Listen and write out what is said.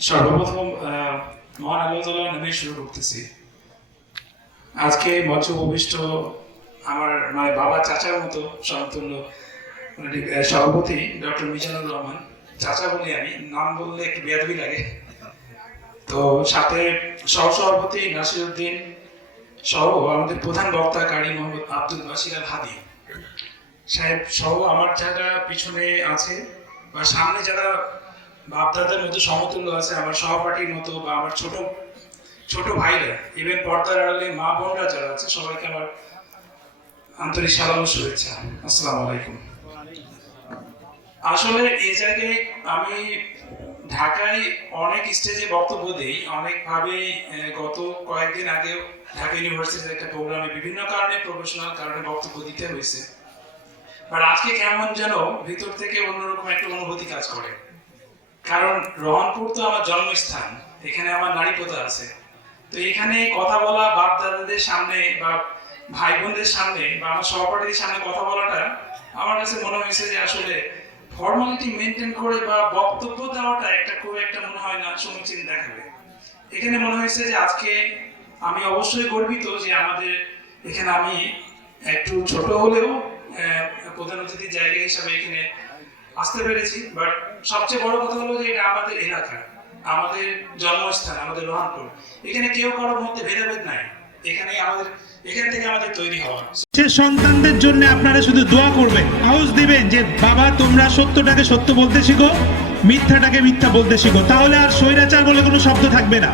সর্বপ্রথম মহান আল্লাহ শুরু করতেছি। আজকে মঞ্চ আমার মানে বাবা চাচার মতো মানে, সভাপতি ডক্টর মিজানুর রহমান। চাচা বলি আমি নাম বললে একটু বেয়াদবি লাগে। তো সাথে সহসভাপতি নাসিরউদ্দিন সহ আমাদের প্রধান বক্তা কারি মোহাম্মদ আব্দুল বাসির আল হাদি সাহেব সহ আমার যারা পিছনে আছে বা সামনে যারা বাপদাদার মতো সমতুল্য আছে, আমার সহপাঠীর মতো বা আমার ছোট ছোট ভাইরা। ইভেন পর্দার আড়ালে মা বোনরা যারা আছে, সবাইকে আমার আন্তরিক সালাম শুভেচ্ছা। আসসালামু আলাইকুম। আসলে এই জায়গায় আমি ঢাকায় অনেক স্টেজে বক্তব্য দিই। অনেকভাবে গত কয়েকদিন আগেও ঢাকা ইউনিভার্সিটির একটা প্রোগ্রামে বিভিন্ন কারণে প্রফেশনাল কারণে বক্তব্য দিতে হয়েছে। বাট আজকে কেমন যেন ভিতর থেকে অন্যরকম একটা অনুভূতি কাজ করে। কারণ রহনপুর তো আমার জন্মস্থান, এখানে আমার নারীপতা আছে। তো এখানে কথা বলা বাপ দাদাদের সামনে বা ভাই বোনদের সামনে বা আমার সহপাঠীদের সামনে কথা বলাটা আমার কাছে মনে হয়েছে যে আসলে ফর্মালিটি মেনটেন করে বা বক্তব্য দেওয়াটা একটা খুব একটা মনে হয় না, সমীচীন দেখাবে। এখানে মনে হয়েছে যে আজকে আমি অবশ্যই গর্বিত যে আমাদের এখানে আমি একটু ছোট হলেও প্রধান অতিথির জায়গা হিসাবে এখানে আসতে পেরেছি বাট সবচেয়ে বড় কথা হলো যে এটা আমাদের এলাকা, আমাদের জন্মস্থান, আমাদের রহনপুর এখানে কেউ কারোর মধ্যে ভেদাভেদ নাই। এখানে আমাদের, এখান থেকে আমাদের তৈরি হওয়া। সে সন্তানদের জন্য আপনারা শুধু দোয়া করবেন। আউজ দিবেন যে, বাবা, তোমরা সত্যটাকে সত্য বলতে শিখো, মিথ্যাটাকে মিথ্যা বলতে শিখো। তাহলে আর স্বৈরাচার বলে কোনো শব্দ থাকবে না।